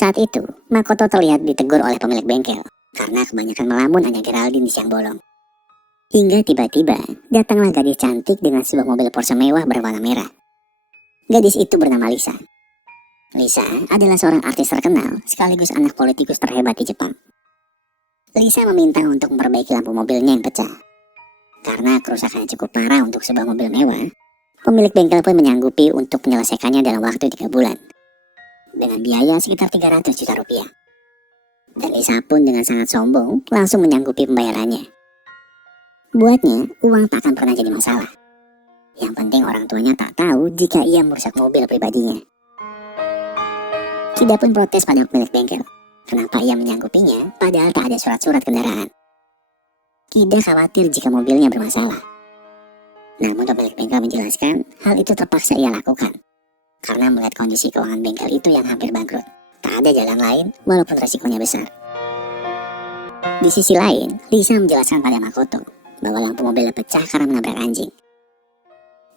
Saat itu, Makoto terlihat ditegur oleh pemilik bengkel karena kebanyakan melamun hanya Geraldine di siang bolong. Hingga tiba-tiba datanglah gadis cantik dengan sebuah mobil Porsche mewah berwarna merah. Gadis itu bernama Lisa. Lisa adalah seorang artis terkenal sekaligus anak politikus terhebat di Jepang. Lisa meminta untuk memperbaiki lampu mobilnya yang pecah. Karena kerusakannya cukup parah untuk sebuah mobil mewah, pemilik bengkel pun menyanggupi untuk menyelesaikannya dalam waktu 3 bulan. Dengan biaya sekitar 300 juta rupiah. Dan Lisa pun dengan sangat sombong langsung menyanggupi pembayarannya. Buatnya, uang tak akan pernah jadi masalah. Yang penting orang tuanya tak tahu jika ia merusak mobil pribadinya. Kida pun protes pada pemilik bengkel. Kenapa ia menyanggupinya padahal tak ada surat-surat kendaraan. Kida khawatir jika mobilnya bermasalah. Namun pemilik bengkel menjelaskan hal itu terpaksa ia lakukan. Karena melihat kondisi keuangan bengkel itu yang hampir bangkrut. Tak ada jalan lain walaupun resikonya besar. Di sisi lain, Lisa menjelaskan pada Makoto bahwa lampu mobilnya pecah karena menabrak anjing.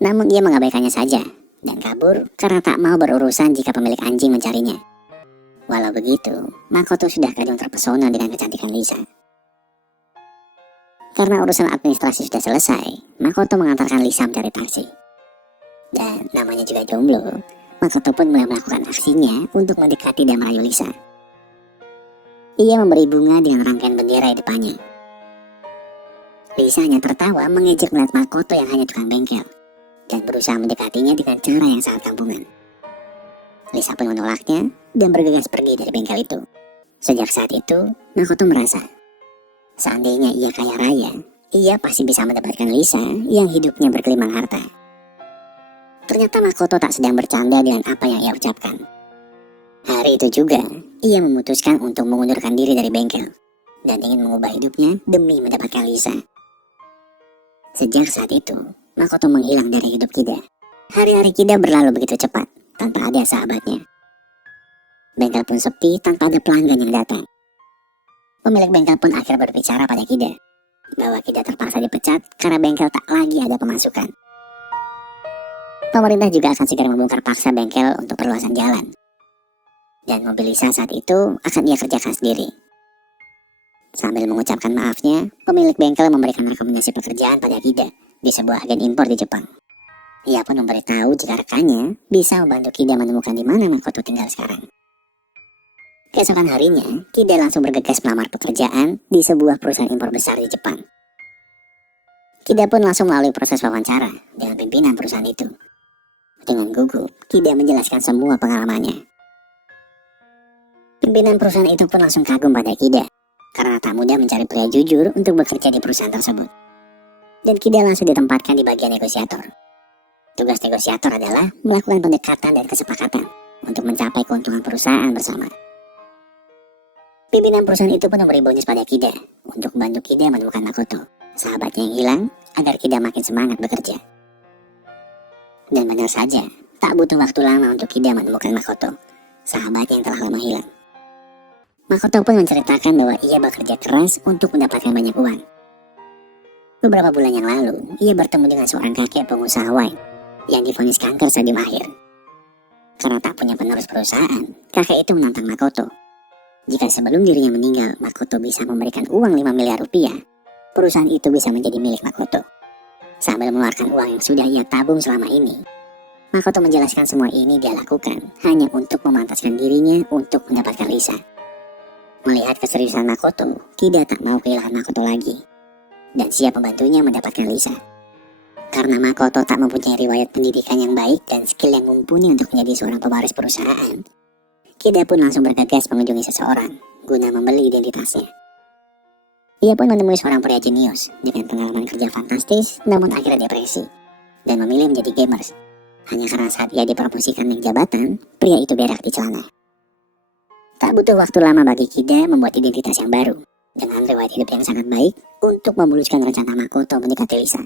Namun ia mengabaikannya saja dan kabur karena tak mau berurusan jika pemilik anjing mencarinya. Walau begitu, Makoto sudah kadung terpesona dengan kecantikan Lisa. Karena urusan administrasi sudah selesai, Makoto mengantarkan Lisa mencari taksi. Dan namanya juga jomblo, Makoto pun mulai melakukan aksinya untuk mendekati dan merayu Lisa. Ia memberi bunga dengan rangkaian bendera di depannya. Lisa hanya tertawa mengejek melihat Makoto yang hanya tukang bengkel dan berusaha mendekatinya dengan cara yang sangat kampungan. Lisa pun menolaknya dan bergegas pergi dari bengkel itu. Sejak saat itu, Makoto merasa seandainya ia kaya raya, ia pasti bisa mendapatkan Lisa yang hidupnya bergelimang harta. Ternyata Makoto tak sedang bercanda dengan apa yang ia ucapkan. Hari itu juga, ia memutuskan untuk mengundurkan diri dari bengkel dan ingin mengubah hidupnya demi mendapatkan Lisa. Sejak saat itu, Makoto menghilang dari hidup Kida. Hari-hari Kida berlalu begitu cepat, tanpa ada sahabatnya. Bengkel pun sepi tanpa ada pelanggan yang datang. Pemilik bengkel pun akhirnya berbicara pada Kida bahwa Kida terpaksa dipecat karena bengkel tak lagi ada pemasukan. Pemerintah juga akan segera membongkar paksa bengkel untuk perluasan jalan. Dan mobil Lisa saat itu akan ia kerjakan sendiri. Sambil mengucapkan maafnya, pemilik bengkel memberikan rekomendasi pekerjaan pada Kida di sebuah agen impor di Jepang. Ia pun memberitahu jika rekannya bisa membantu Kida menemukan di mana Makoto tinggal sekarang. Keesokan harinya, Kida langsung bergegas melamar pekerjaan di sebuah perusahaan impor besar di Jepang. Kida pun langsung melalui proses wawancara dengan pimpinan perusahaan itu. Dengan gugup, Kida menjelaskan semua pengalamannya. Pimpinan perusahaan itu pun langsung kagum pada Kida karena tak mudah mencari pria jujur untuk bekerja di perusahaan tersebut. Dan Kida langsung ditempatkan di bagian negosiator. Tugas negosiator adalah melakukan pendekatan dan kesepakatan untuk mencapai keuntungan perusahaan bersama. Pimpinan perusahaan itu pun memberi bonus pada Kida untuk membantu Kida menemukan Makoto, sahabatnya yang hilang, agar Kida makin semangat bekerja. Dan benar saja, tak butuh waktu lama untuk Kida menemukan Makoto, sahabatnya yang telah lama hilang. Makoto pun menceritakan bahwa ia bekerja keras untuk mendapatkan banyak uang. Beberapa bulan yang lalu, ia bertemu dengan seorang kakek pengusaha wine yang divonis kanker stadium akhir. Karena tak punya penerus perusahaan, kakek itu menantang Makoto. Jika sebelum dirinya meninggal, Makoto bisa memberikan uang 5 miliar rupiah, perusahaan itu bisa menjadi milik Makoto. Sambil mengeluarkan uang yang sudah ia tabung selama ini, Makoto menjelaskan semua ini dia lakukan hanya untuk memantaskan dirinya untuk mendapatkan Lisa. Melihat keseriusan Makoto, Kida tak mau kehilangan Makoto lagi dan siap membantunya mendapatkan Lisa. Karena Makoto tak mempunyai riwayat pendidikan yang baik dan skill yang mumpuni untuk menjadi seorang pewaris perusahaan, Kida pun langsung bergegas mengunjungi seseorang guna membeli identitasnya. Ia pun menemui seorang pria jenius dengan pengalaman kerja fantastis namun akhirnya depresi dan memilih menjadi gamers hanya karena saat ia dipromosikan naik jabatan, pria itu berak di celana. Tak butuh waktu lama bagi Kida membuat identitas yang baru dengan riwayat hidup yang sangat baik untuk memuluskan rencana Makoto mendekati Lisa.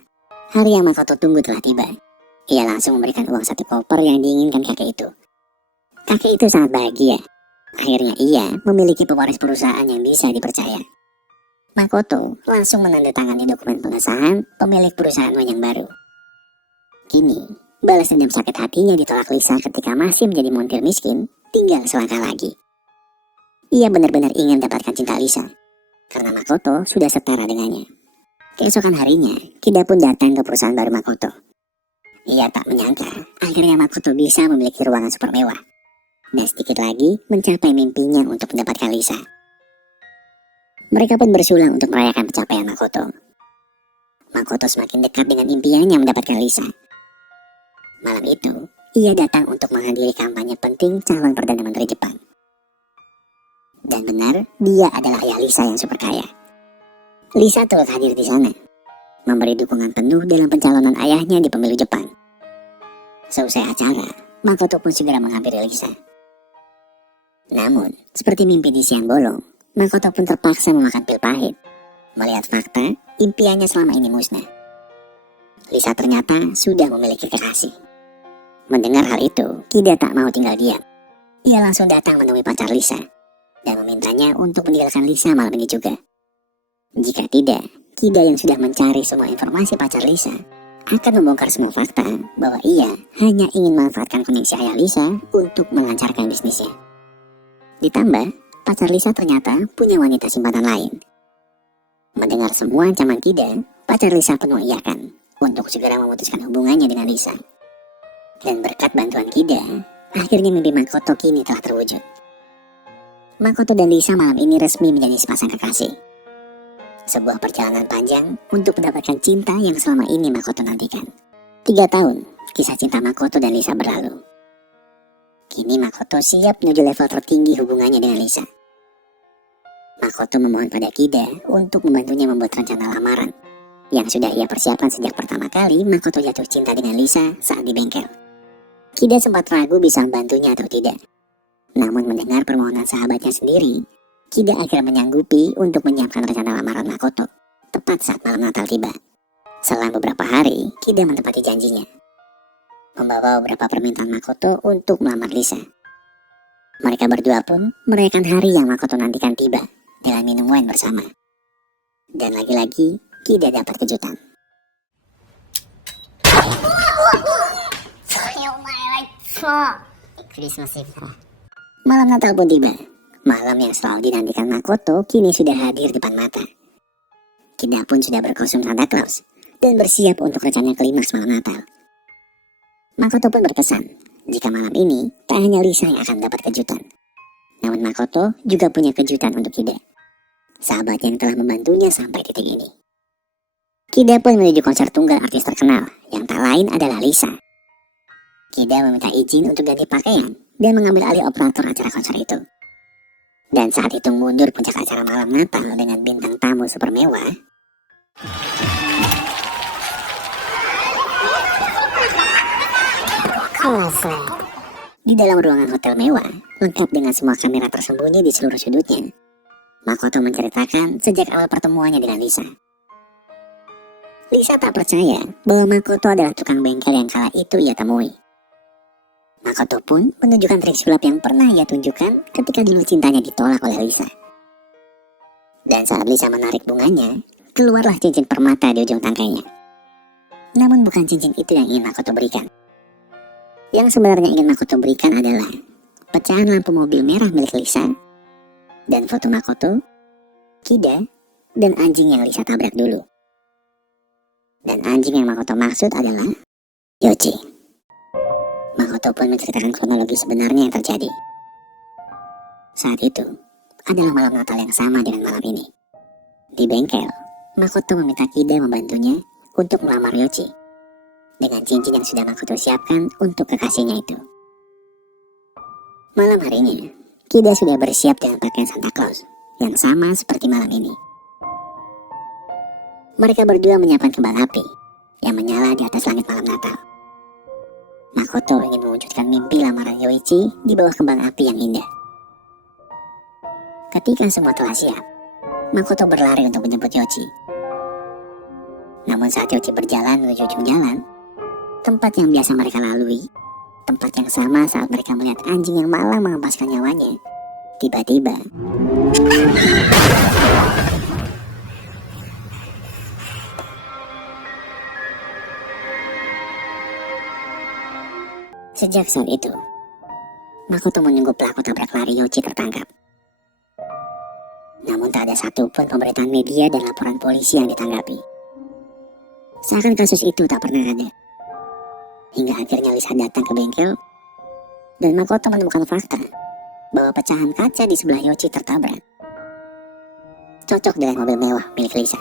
Hari yang Makoto tunggu telah tiba. Ia langsung memberikan uang 1 koper yang diinginkan kakek itu. Kakek itu sangat bahagia. Akhirnya ia memiliki pewaris perusahaan yang bisa dipercaya. Makoto langsung menandatangani dokumen pengesahan pemilik perusahaan yang baru. Kini, balas dendam sakit hatinya ditolak Lisa ketika masih menjadi montir miskin, tinggal selangkah lagi. Ia benar-benar ingin mendapatkan cinta Lisa, karena Makoto sudah setara dengannya. Keesokan harinya, Kida pun datang ke perusahaan baru Makoto. Ia tak menyangka, akhirnya Makoto bisa memiliki ruangan super mewah, dan sedikit lagi mencapai mimpinya untuk mendapatkan Lisa. Mereka pun bersulang untuk merayakan pencapaian Makoto. Makoto semakin dekat dengan impiannya mendapatkan Lisa. Malam itu, ia datang untuk menghadiri kampanye penting calon Perdana Menteri Jepang. Dan benar, dia adalah ayah Lisa yang super kaya. Lisa turut hadir di sana, memberi dukungan penuh dalam pencalonan ayahnya di pemilu Jepang. Seusai acara, Makoto pun segera menghampiri Lisa. Namun, seperti mimpi di siang bolong, Makoto pun terpaksa memakan pil pahit, melihat fakta impiannya selama ini musnah. Lisa ternyata sudah memiliki kekasih. Mendengar hal itu, Kida tak mau tinggal diam. Ia langsung datang menemui pacar Lisa dan memintanya untuk meninggalkan Lisa malam ini juga. Jika tidak, Kida yang sudah mencari semua informasi pacar Lisa akan membongkar semua fakta bahwa ia hanya ingin memanfaatkan koneksi ayah Lisa untuk melancarkan bisnisnya. Ditambah, pacar Lisa ternyata punya wanita simpanan lain. Mendengar semua ancaman Kida, pacar Lisa pun mengiyakan untuk segera memutuskan hubungannya dengan Lisa. Dan berkat bantuan Kida, akhirnya mimpi Makoto kini telah terwujud. Makoto dan Lisa malam ini resmi menjadi sepasang kekasih. Sebuah perjalanan panjang untuk mendapatkan cinta yang selama ini Makoto nantikan. 3 tahun, kisah cinta Makoto dan Lisa berlalu. Kini Makoto siap menuju level tertinggi hubungannya dengan Lisa. Makoto memohon pada Kida untuk membantunya membuat rencana lamaran yang sudah ia persiapkan sejak pertama kali Makoto jatuh cinta dengan Lisa saat di bengkel. Kida sempat ragu bisa membantunya atau tidak. Namun mendengar permohonan sahabatnya sendiri, Kida akhirnya menyanggupi untuk menyiapkan rencana lamaran Makoto tepat saat malam Natal tiba. Selang beberapa hari, Kida menepati janjinya, membawa beberapa permintaan Makoto untuk melamar Lisa. Mereka berdua pun merayakan hari yang Makoto nantikan tiba dengan minum wine bersama. Dan lagi-lagi, Kida dapat kejutan. Malam Natal pun tiba. Malam yang selalu dinantikan Makoto kini sudah hadir depan mata. Kida pun sudah berkostum Santa Claus dan bersiap untuk rencana klimaks malam Natal. Makoto pun berkesan jika malam ini tak hanya Lisa yang akan dapat kejutan, namun Makoto juga punya kejutan untuk Kida, sahabat yang telah membantunya sampai titik ini. Kida pun menuju konser tunggal artis terkenal yang tak lain adalah Lisa. Kida meminta izin untuk ganti pakaian dan mengambil alih operator acara konser itu. Dan saat hitung mundur puncak acara malam Natal dengan bintang tamu super mewah, di dalam ruangan hotel mewah, lengkap dengan semua kamera tersembunyi di seluruh sudutnya, Makoto menceritakan sejak awal pertemuannya dengan Lisa. Lisa tak percaya bahwa Makoto adalah tukang bengkel yang kala itu ia temui. Makoto pun menunjukkan trik sulap yang pernah ia tunjukkan ketika dulu cintanya ditolak oleh Lisa. Dan saat Lisa menarik bunganya, keluarlah cincin permata di ujung tangkainya. Namun bukan cincin itu yang ingin Makoto berikan. Yang sebenarnya ingin Makoto berikan adalah pecahan lampu mobil merah milik Lisa, dan foto Makoto, Kida, dan anjing yang Lisa tabrak dulu. Dan anjing yang Makoto maksud adalah Yoshi. Makoto pun menceritakan kronologi sebenarnya yang terjadi. Saat itu adalah malam Natal yang sama dengan malam ini. Di bengkel, Makoto meminta Kida membantunya untuk melamar Yoshi dengan cincin yang sudah Makoto siapkan untuk kekasihnya itu. Malam harinya, Kida sudah bersiap dengan pakaian Santa Claus yang sama seperti malam ini. Mereka berdua menyiapkan kembang api yang menyala di atas langit malam Natal. Makoto ingin mewujudkan mimpi lamaran Yoichi di bawah kembang api yang indah. Ketika semua telah siap, Makoto berlari untuk menjemput Yoichi. Namun saat Yoichi berjalan menuju ujung jalan, tempat yang biasa mereka lalui, tempat yang sama saat mereka melihat anjing yang malang mengempaskan nyawanya, tiba-tiba sejak saat itu, Makoto menunggu pelaku tabrak lari Yoichi tertangkap. Namun tak ada satupun pemberitaan media dan laporan polisi yang ditanggapi. Seakan kasus itu tak pernah ada. Hingga akhirnya Lisa datang ke bengkel dan Makoto menemukan fakta bahwa pecahan kaca di sebelah Yoichi tertabrak. Cocok dengan mobil mewah milik Lisa.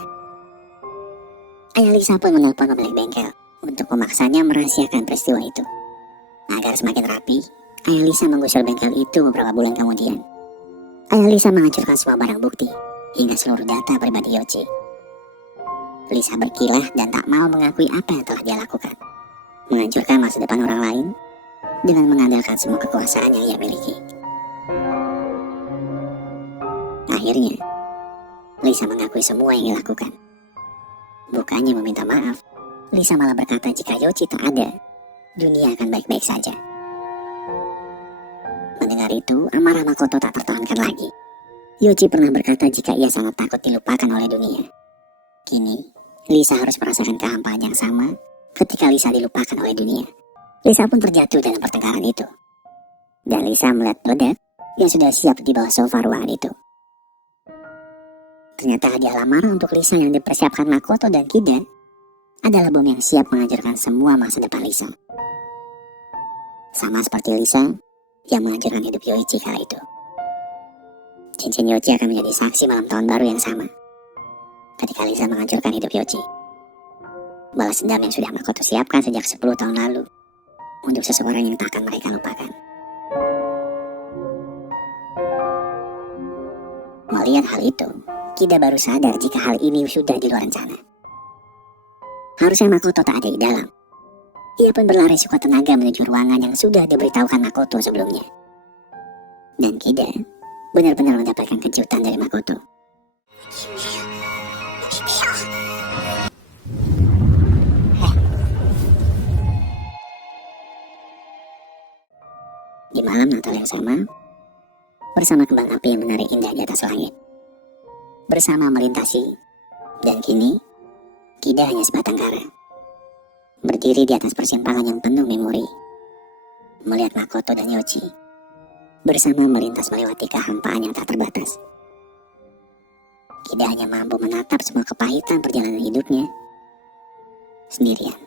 Ayah Lisa pun menelpon pemilik bengkel untuk memaksanya merahasiakan peristiwa itu. Agar semakin rapi, ayah Lisa menggusur bengkel itu beberapa bulan kemudian. Ayah Lisa menghancurkan semua barang bukti hingga seluruh data pribadi Yoichi. Lisa berkilah dan tak mau mengakui apa yang telah dia lakukan. Menghancurkan masa depan orang lain dengan mengandalkan semua kekuasaan yang ia miliki. Akhirnya, Lisa mengakui semua yang ia lakukan. Bukannya meminta maaf, Lisa malah berkata jika Yoichi tak ada, dunia akan baik-baik saja. Mendengar itu, amarah Makoto tak tertahankan lagi. Yoichi pernah berkata jika ia sangat takut dilupakan oleh dunia. Kini, Lisa harus merasakan kehampaan yang sama ketika Lisa dilupakan oleh dunia. Lisa pun terjatuh dalam pertengkaran itu. Dan Lisa melihat Dodet yang sudah siap di bawah sofa ruangan itu. Ternyata hadiah lamaran untuk Lisa yang dipersiapkan Makoto dan Kida adalah bom yang siap menghancurkan semua masa depan Lisa. Sama seperti Lisa yang menghancurkan hidup Yoichi kala itu. Cincin Yoichi akan menjadi saksi malam tahun baru yang sama ketika Lisa menghancurkan hidup Yoichi. Balas dendam yang sudah Makoto siapkan sejak 10 tahun lalu untuk seseorang yang tak akan mereka lupakan. Melihat hal itu, Kida baru sadar jika hal ini sudah di luar rencana. Harusnya Makoto tak ada di dalam. Ia pun berlari sekuat tenaga menuju ruangan yang sudah diberitahukan Makoto sebelumnya. Dan Kida benar-benar mendapatkan kejutan dari Makoto. Di malam Natal yang sama, bersama kembang api yang menari indah di atas langit, bersama melintasi, dan kini Kida hanya sebatang kara, berdiri di atas persimpangan yang penuh memori, melihat Makoto dan Yoichi bersama melintas melewati kehampaan yang tak terbatas. Kida hanya mampu menatap semua kepahitan perjalanan hidupnya sendirian.